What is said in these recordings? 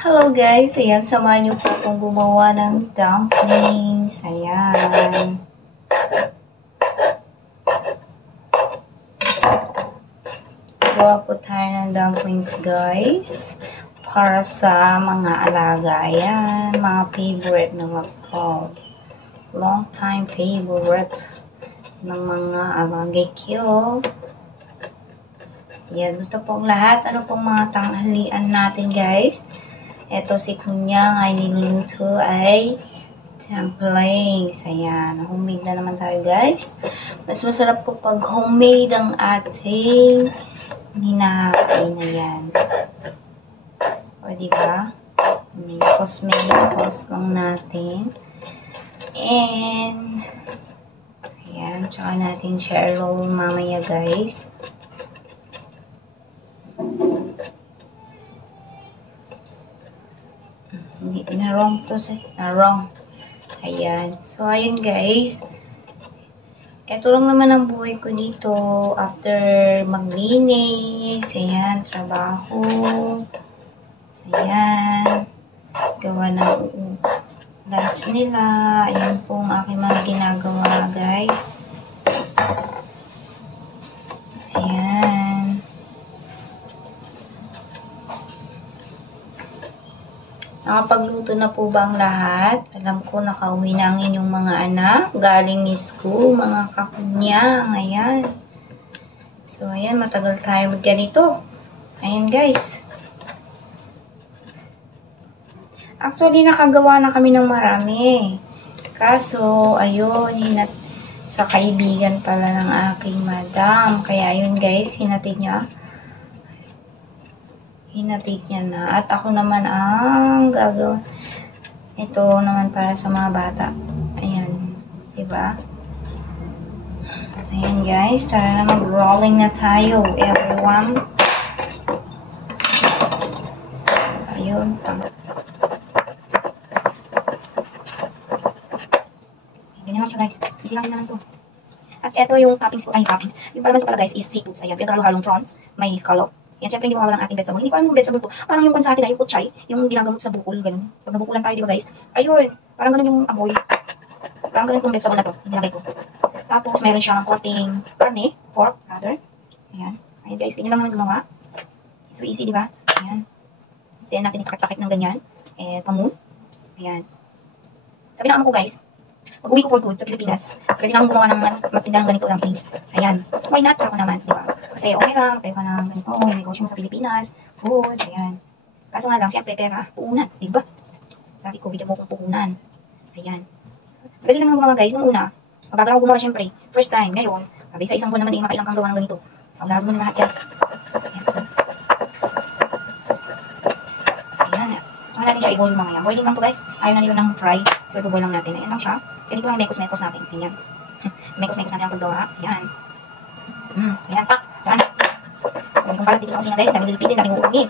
Hello guys! Ayan, samahan niyo po akong gumawa ng dumplings. Ayan. Gawa po tayo ng dumplings guys. Para sa mga alaga. Ayan, mga favorite ng mga long time favorite ng mga alagay kill. Ayan, gusto pong lahat. Ano pong mga tanghalian natin guys? Ito si Kunyang ay niluluto ay dumplings. Ayan. Homemade na naman tayo guys. Mas masarap po pag homemade ang ating hinahati na yan. O diba? May cosmetics lang natin. And ayan. Tsaka natin share roll mamaya guys. Hindi, na-wrong to sa, na-wrong. Ayan. So, ayun guys. Ito lang naman ang buhay ko dito after maglinis. Ayan, trabaho. Ayan. Gawa ng lunch nila. Ayan po ang aking mga ginagawa guys. Ayan. Nakapagluto na po ba ang lahat? Alam ko nakauwi na ang inyong mga anak. Galing ni school, mga kakunyang. Ayan. So, ayan. Matagal tayo ganito. Ayan, guys. Actually, nakagawa na kami ng marami. Kaso, ayun. Sa kaibigan pala ng aking madam. Kaya, ayun, guys. Hinatid niya na. At ako naman ang gagawin. Ito naman para sa mga bata. Ayan. Diba? Ayan guys. Tara na mag-rolling na tayo. Everyone. So, ayun. Ganyan naman siya guys. Easy lang din naman to. At ito yung toppings ko. Ay, toppings. Yung palaman ko pala guys is seafood. Ayan. Pinagalo-halong prawns. May scallop. Yan, syempre hindi mawawala ang ating vegetable. Hindi ko alam yung vegetable to. Parang yung sa atin ay yung kutsay, yung ginagamot sa bukol, ganun. Pag nabukulan tayo, di ba guys? Ayun, parang ganun yung amoy. Parang ganun yung vegetable na to, nilagay ko. Tapos, meron siyang konting karne, pork, rather. Ayan. Ayan guys, ganyan lang naman gumawa. So easy, di ba? Ayan. Then, natin itakip-takip ng ganyan. And, pamoon. Ayan. Sabi ng amo ko guys, pag-uwi ko for good sa Pilipinas, pwede naman gumawa ng magtinda ng ganito lang things. Ayan. Why not? Ako naman, di ba? Kasi okay lang, tayo ka ng ganito, may negosyo mo sa Pilipinas, food, ayan. Kaso nga lang, syempre, pera, puhunan, di ba? Sabi ko, bigyan mo kong puhunan. Ayan. Pwede naman gumawa guys, nung una, mabagal ako gumawa syempre, first time, ngayon, sabi sa isang buwan naman, makailang kang gawa ng ganito. So, lahat mo na lahat guys. Ayan. Ayan. Saka natin siya i-boil mamaya. Boiling lang to guys. Ayaw na nila ng fry. So, i-boil lang natin. Ayan lang siya. Ganito lang mekos-mekos natin. Ayan. Mekos-mekos natin ang paggawa. Ayan. Ayan pa. Ayan. Kung pala dito sa kusina guys, daming lilipidin, daming uungin.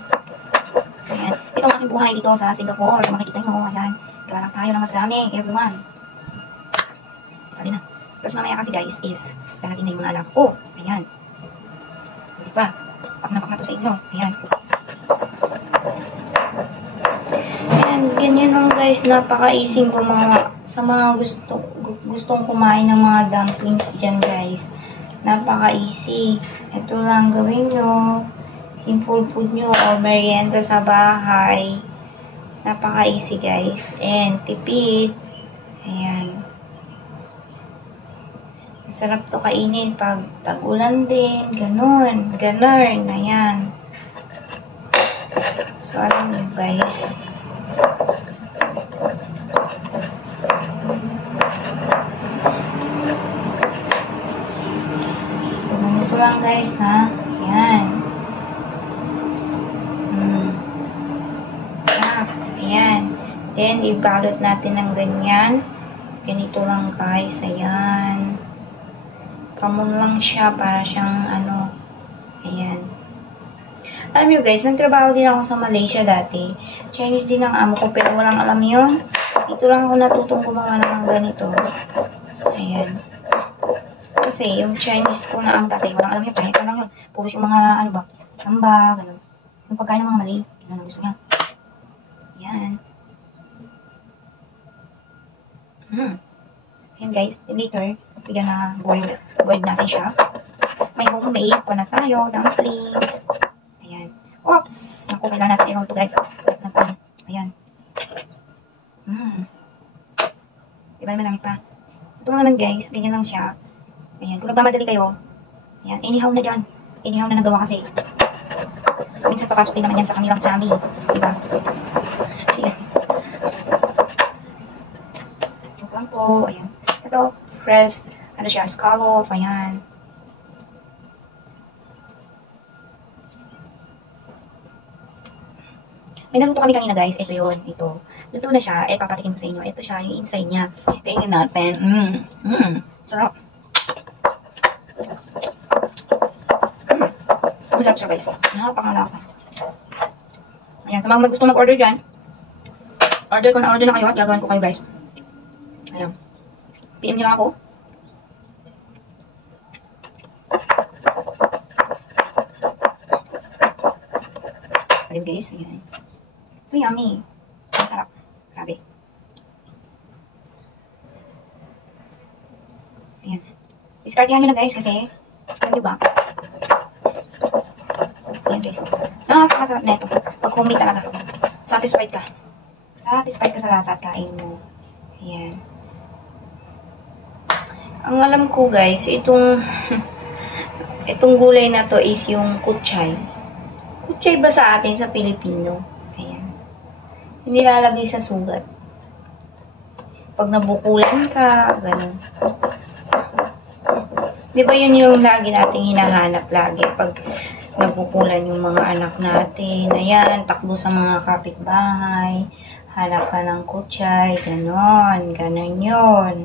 Ayan. Ito ang aking buhay dito sa Singapore. Kung makikita nyo, ayan. Gawa lang tayo ng magsami, everyone. Dali na. Tapos mamaya kasi guys is, darating na yung mga alam ko. Ayan. Hindi pa. Pak na to sa inyo. Ayan. Ayan. Ganyan lang guys. Napaka-easy gumawa. Sa mga gustong kumain ng mga dumplings dyan guys. Napaka-easy. Ito lang gawin nyo. Simple food nyo o merienda sa bahay. Napaka-easy guys. And tipid. Ayan. Masarap to kainin pag tag-ulan din. Ganun. Ganun. Ayan. So, alam nyo guys. Ito lang guys ha. Ayan. Ayan. Then, ibalot natin ng ganyan. Ganito lang guys. Ayan. Pamun lang siya para siyang ano. Ayan. Alam nyo guys, nagtrabaho din ako sa Malaysia dati. Chinese din ang amo ko pero walang alam yun. Dito lang ako natutong gumawa ng ganito. Ayan. Kasi yung Chinese ko na ang dati, walang alam yun, Chinese ko lang yun. Puro yung mga, ano ba, samba, gano'n. Yung pagkain ng mga Malay, gano'n ang gusto niya. Ayan guys, later, bigyan na boil natin siya. May homemade ko na tayo, dumplings. Ayan. Oops! Naku, kailangan natin i-roll to guys. Ayan. Diba malami pa? Ito naman guys, ganyan lang siya. Ayan, kung nagmamadali kayo, ayan, anyhow na dyan. Anyhow na nagawa kasi. Minsan papasok din naman yan sa kanilang chami. Diba? Ayan. Joke lang po. Ayan. Ito, fresh, ano siya, scallop. Ayan. May naluto kami kanina guys. Ito yun. Ito. Luto na siya. Papatikin ko sa inyo. Ito siya, yung inside niya. Tingnan natin. Sarap. Masarap siya guys. Napakalasa. Ayan. Sa mga gusto mag-order dyan, order na kayo at gagawin ko kayo guys. Ayan. PM nyo lang ako. Ayan guys. Ayan. So yummy. Masarap. Grabe. Ayan. Discardihan nyo na guys kasi, alam nyo ba? Ayan guys. Napakasarap na ito. Pag homemade talaga. Satisfied ka. Satisfied ka sa lasa at kain mo. Ayan. Ang alam ko guys, itong gulay na to is yung kutsay. Kutsay ba sa atin sa Pilipino? Nilalagay sa sugat. Pag nabukulan ka, ganun. Di ba yun yung lagi nating hinahanap lagi pag nabukulan yung mga anak natin. Ayan, takbo sa mga kapitbahay. Hanap ka ng kutsay, ganon. Ganon yun.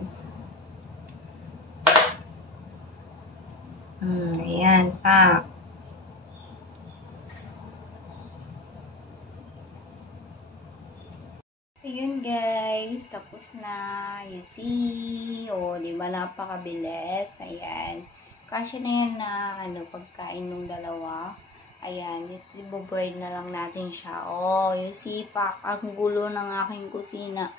Ayan, pak. Ayun guys, tapos na. You see? O, di ba napakabilis? Ayan. Kasya na yan na pagkain ng dalawa. Ayan, ibo-boil na lang natin siya. Oh, you see, pak, ang gulo ng aking kusina.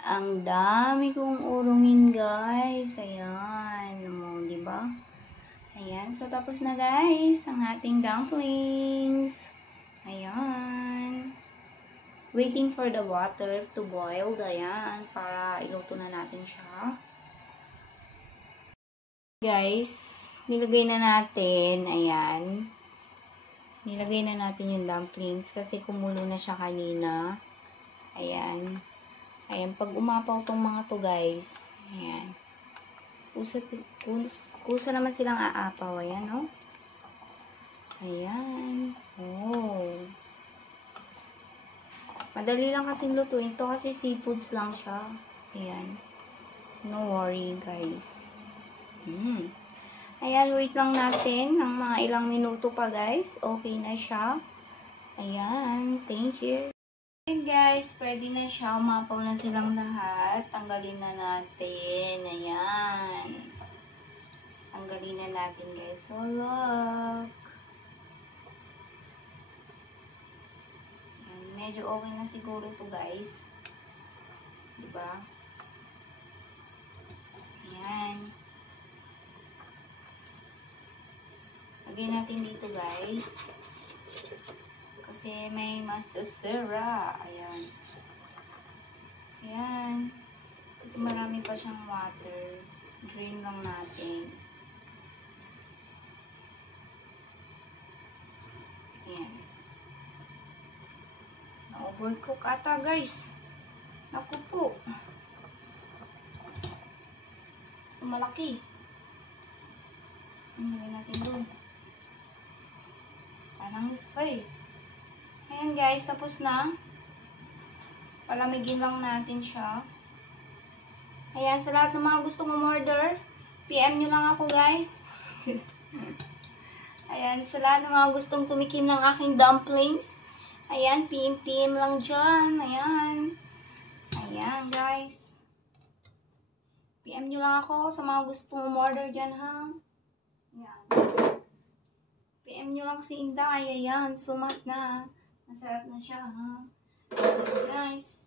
Ang dami kong urungin guys. Ayan. O, di ba? Ayan, so tapos na guys ang ating dumplings. Ayan. Waiting for the water to boil. Ayan, para iluto na natin siya. Guys, nilagay na natin. Ayan. Nilagay na natin yung dumplings kasi kumulo na siya kanina. Ayan. Ayan, pag umapaw tong mga to guys. Ayan. Kusa naman silang aapaw. Ayan, oh. Ayan. Oh. Madali lang kasing lutuin. Ito kasi seafoods lang siya. Ayan. No worry, guys. Ayan, wait lang natin ng mga ilang minuto pa, guys. Okay na siya. Ayan. Thank you. Ayan, guys. Pwede na siya. Umapaw na silang lahat. Tanggalin na natin. Ayan. Tanggalin na natin, guys. So, look. Medyo okay na siguro to guys. Diba? Ayan. Lagyan natin dito guys. Kasi may masasara. Ayan. Ayan. Kasi marami pa siyang water. Drain lang natin. Ayan. Na-overcook ata guys. Naku po. Malaki. Lagyan natin doon. Parang spice. Ayan guys, tapos na. Palamigin lang natin siya. Ayan, sa lahat ng mga gustong umorder, PM nyo lang ako guys. Ayan, sa lahat ng mga gustong tumikim ng aking dumplings. Ayan, PM lang dyan. Ayan. Ayan, guys. PM nyo lang ako sa mga gustong umorder dyan, ha? Ayan. PM nyo lang si Inday. Ayan, sumas na. Masarap na siya, ha? Ayan, guys.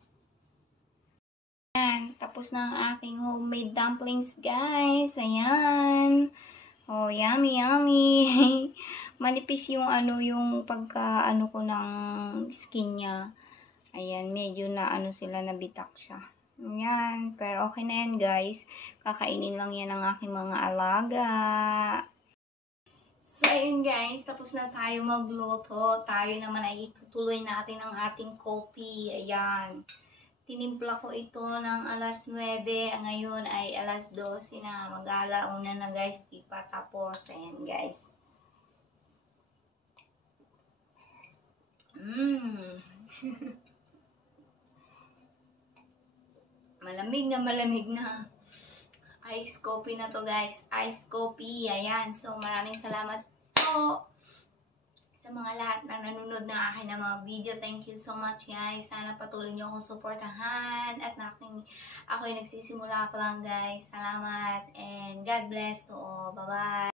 Ayan, tapos tapos na ang aking homemade dumplings, guys. Ayan. Oh, yummy, yummy. Manipis yung yung pagka ko ng skin niya. Ayan, medyo na sila, nabitak siya. Ayan, pero okay na yan, guys. Kakainin lang yan ng aking mga alaga. So, ayun guys, tapos na tayo magluto. Tayo naman ay itutuloy natin ang ating coffee. Ayan. Tinimpla ko ito ng alas 9. Ngayon ay alas 12 na. Mag-alauna na guys. Di pa tapos. Ayan guys. Malamig na malamig na. Ice coffee na to guys. Ice coffee. Ayan. So, maraming salamat po sa mga lahat na nanonood ng akin ng mga video. Thank you so much guys. Sana patuloy niyo akong suportahan. At ako ay nagsisimula pa lang guys. Salamat and God bless to all. Bye-bye.